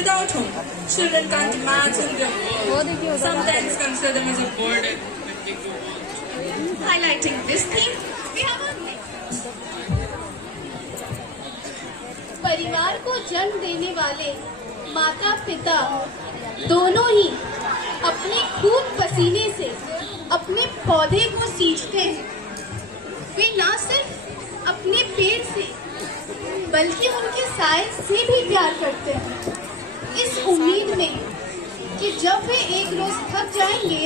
without whom children can't imagine their world. Sometimes consider them as a burden when they grow old. Highlighting this theme, we have a परिवार को जन्म देने वाले माता पिता दोनों ही अपने खून पसीने से अपने पौधे को सींचते हैं। वे न सिर्फ अपने पेड़ से बल्कि उनके साए से भी प्यार करते हैं, इस उम्मीद में कि जब वे एक रोज थक जाएंगे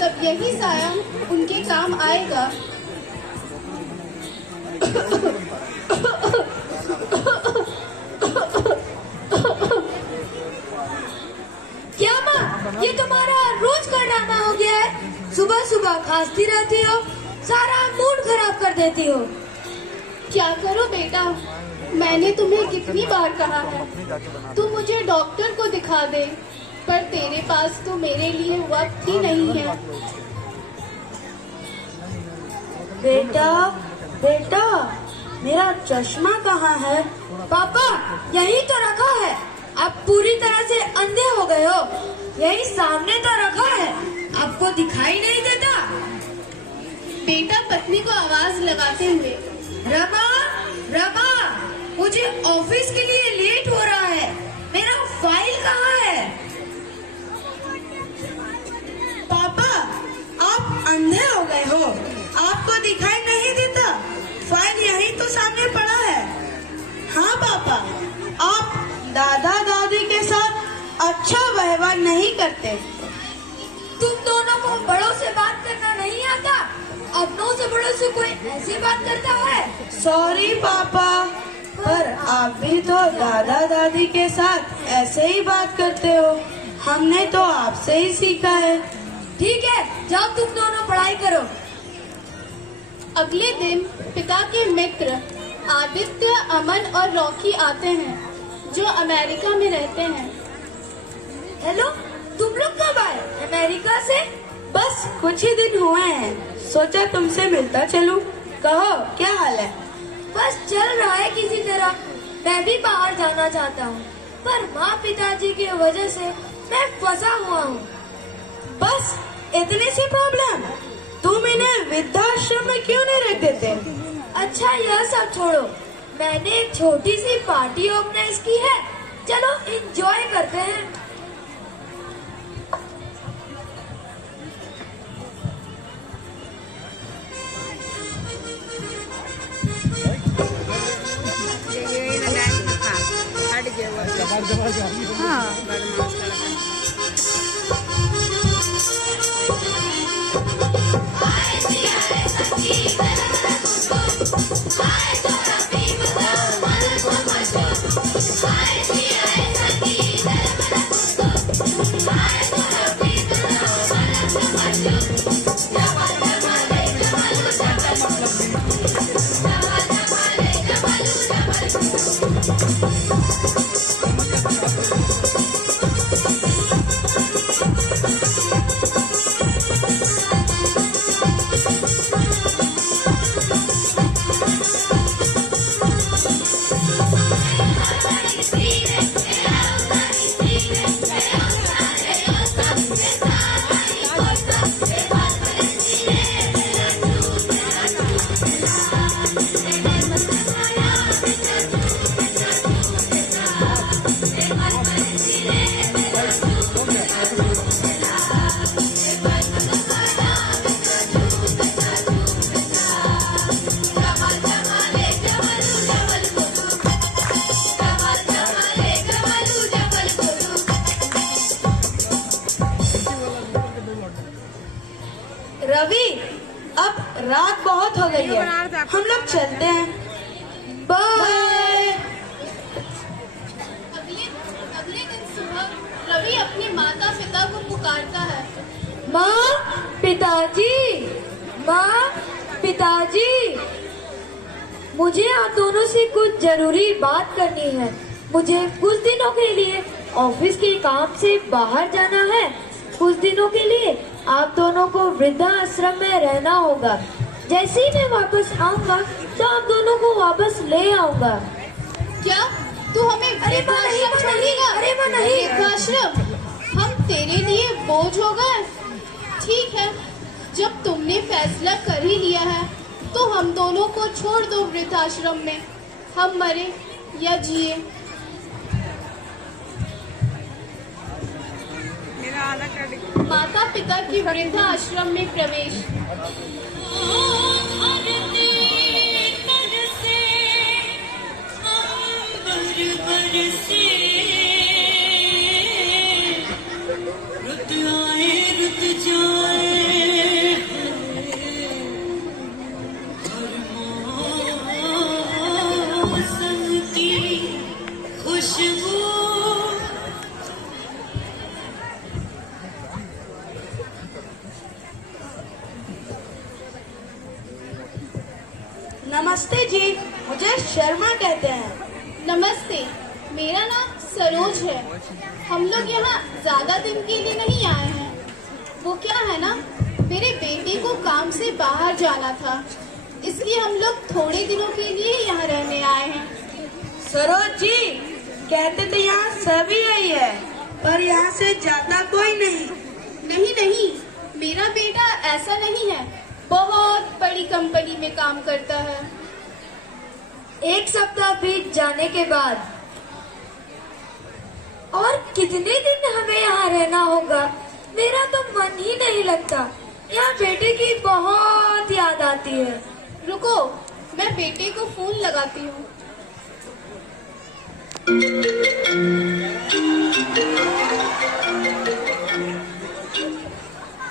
तब यही साया उनके काम आएगा। क्या माँ, ये तुम्हारा रोज का ड्रामा हो गया है? सुबह सुबह खांसती रहती हो, सारा मूड खराब कर देती हो। क्या करो बेटा, मैंने तुम्हें कितनी बार कहा है तू मुझे डॉक्टर को दिखा दे, पर तेरे पास तो मेरे लिए वक्त ही नहीं है। बेटा बेटा, मेरा चश्मा कहाँ है? पापा, यही तो रखा है। आप पूरी तरह से अंधे हो गए हो। यही सामने तो रखा है, आपको दिखाई नहीं देता? बेटा पत्नी को आवाज लगाते हुए, रमा रमा, मुझे ऑफिस के लिए लेट हो रहा है, मेरा फाइल कहाँ है? पापा, आप अंधे हो गए हो, आपको दिखाई नहीं देता? फाइल यहीं तो सामने पड़ा है। हाँ पापा, आप दादा दादी के साथ अच्छा व्यवहार नहीं करते। तुम दोनों को बड़ों से बात करना नहीं आता? अपनों से बड़ों से कोई ऐसी बात करता है? सॉरी पापा, पर आप भी तो दादा दादी के साथ ऐसे ही बात करते हो। हमने तो आपसे ही सीखा है। ठीक है, जाओ तुम दोनों पढ़ाई करो। अगले दिन पिता के मित्र आदित्य, अमन और रॉकी आते हैं जो अमेरिका में रहते हैं। हेलो, तुम लोग कब आए अमेरिका से? बस कुछ ही दिन हुए हैं, सोचा तुमसे मिलता चलूं। कहो, क्या हाल है? बस चल रहा है किसी तरह। मैं भी बाहर जाना चाहता हूँ, पर माँ पिताजी की वजह से मैं फंसा हुआ हूँ। बस इतनी सी प्रॉब्लम? तुम इन्हें वृद्धाश्रम में क्यों नहीं रख देते? अच्छा, यह सब छोड़ो, मैंने एक छोटी सी पार्टी ऑर्गेनाइज की है, चलो एंजॉय करते हैं। रवि, अब रात बहुत हो गई है, हम लोग चलते हैं। बाय। अगले दिन सुबह रवि अपने माता पिता को पुकारता है। माँ, पिताजी, माँ, पिताजी, मुझे आप दोनों से कुछ जरूरी बात करनी है। मुझे कुछ दिनों के लिए ऑफिस के काम से बाहर जाना है। कुछ दिनों के लिए आप दोनों को वृद्धाश्रम में रहना होगा। जैसे ही मैं वापस आऊंगा तो आप दोनों को वापस ले आऊंगा। क्या तू हमें वृद्धाश्रम छोड़ेगा? अरे माँ नहीं। वृद्धाश्रम हम तेरे लिए बोझ हो गए? ठीक है, जब तुमने फैसला कर ही लिया है तो हम दोनों को छोड़ दो वृद्धाश्रम में, हम मरे या जिए। माता पिता की वृद्धाश्रम में प्रवेश। नमस्ते जी, मुझे शर्मा कहते हैं। नमस्ते, मेरा नाम सरोज है। हम लोग यहाँ ज्यादा दिन के लिए नहीं आए हैं। वो क्या है ना, मेरे बेटे को काम से बाहर जाना था, इसलिए हम लोग थोड़े दिनों के लिए यहाँ रहने आए हैं। सरोज जी, कहते तो यहाँ सभी आई है, पर यहाँ से जाता कोई नहीं। नहीं नहीं, मेरा बेटा ऐसा नहीं है, बहुत बड़ी कंपनी में काम करता है। एक सप्ताह बीत जाने के बाद और कितने दिन हमें यहाँ रहना होगा? मेरा तो मन ही नहीं लगता। यहाँ बेटे की बहुत याद आती है। रुको, मैं बेटे को फोन लगाती हूँ।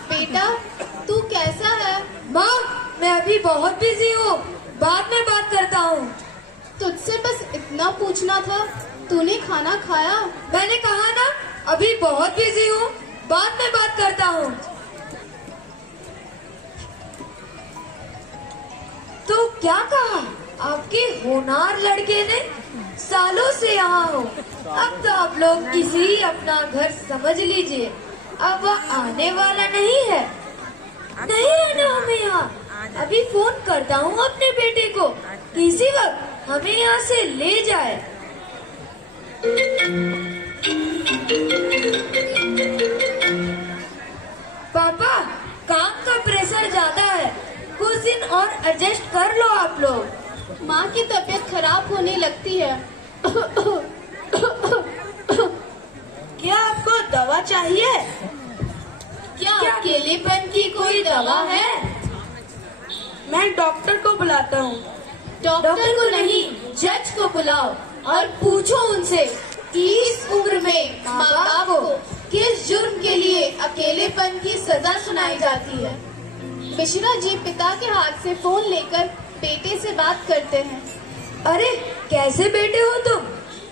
बेटा, तू कैसा है? माँ, मैं अभी बहुत बिजी हूँ, बाद में बात करता हूँ। तुझसे बस इतना पूछना था, तूने खाना खाया? मैंने कहा ना, अभी बहुत बिजी हूँ, बाद में बात करता हूँ। तो क्या कहा आपके होनहार लड़के ने? सालों से यहाँ हो, अब तो आप लोग किसी अपना घर समझ लीजिए। अब वह आने वाला नहीं है, नहीं रहना हमें यहाँ। अभी फोन करता हूँ अपने बेटे को, किसी वक्त हमें यहाँ से ले जाए। पापा, काम का प्रेशर ज्यादा है, कुछ दिन और एडजस्ट कर लो आप लोग। माँ की तबीयत खराब होने लगती है। क्या आपको दवा चाहिए? क्या अकेलेपन की कोई दवा है? मैं डॉक्टर को बुलाता हूँ। डॉक्टर को नहीं, जज को बुलाओ और पूछो उनसे कि इस उम्र में माँ बाप को किस जुर्म के लिए अकेलेपन की सजा सुनाई जाती है। मिश्रा जी पिता के हाथ से फोन लेकर बेटे से बात करते हैं। अरे कैसे बेटे हो तुम?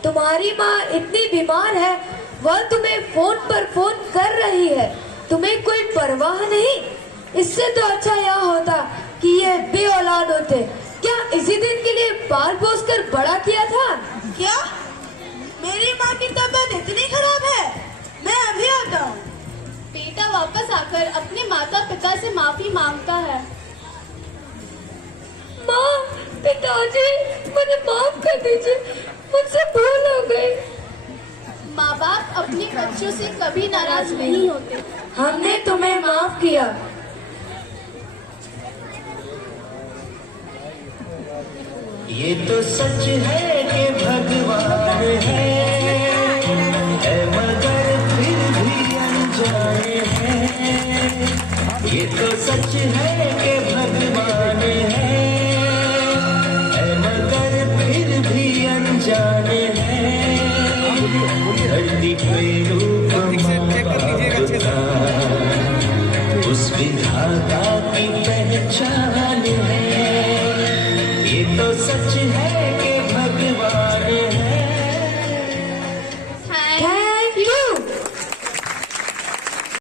तुम्हारी माँ इतनी बीमार है, वह तुम्हें फोन पर फोन कर रही है, तुम्हें कोई परवाह नहीं? इससे तो अच्छा यह होता कि ये बे औलाद होते। क्या इसी दिन के लिए पाल पोस कर बड़ा किया था? क्या मेरी माँ की तबीयत इतनी खराब है? मैं अभी आता हूँ। बेटा वापस आकर अपने माता पिता से माफी मांगता है। माँ, पिताजी, मुझे माफ कर दीजिए, मुझसे भूल हो गई। माँ बाप अपने बच्चों से कभी नाराज नहीं होते। हमने तुम्हें माफ किया। ये तो सच है कि भगवान है मगर फिर भी अनजाने हैं। ये तो सच है कि भगवान है मगर फिर भी अनजाने हैं। धरती पे रूप माँ बाप का उस विधाता की पहचान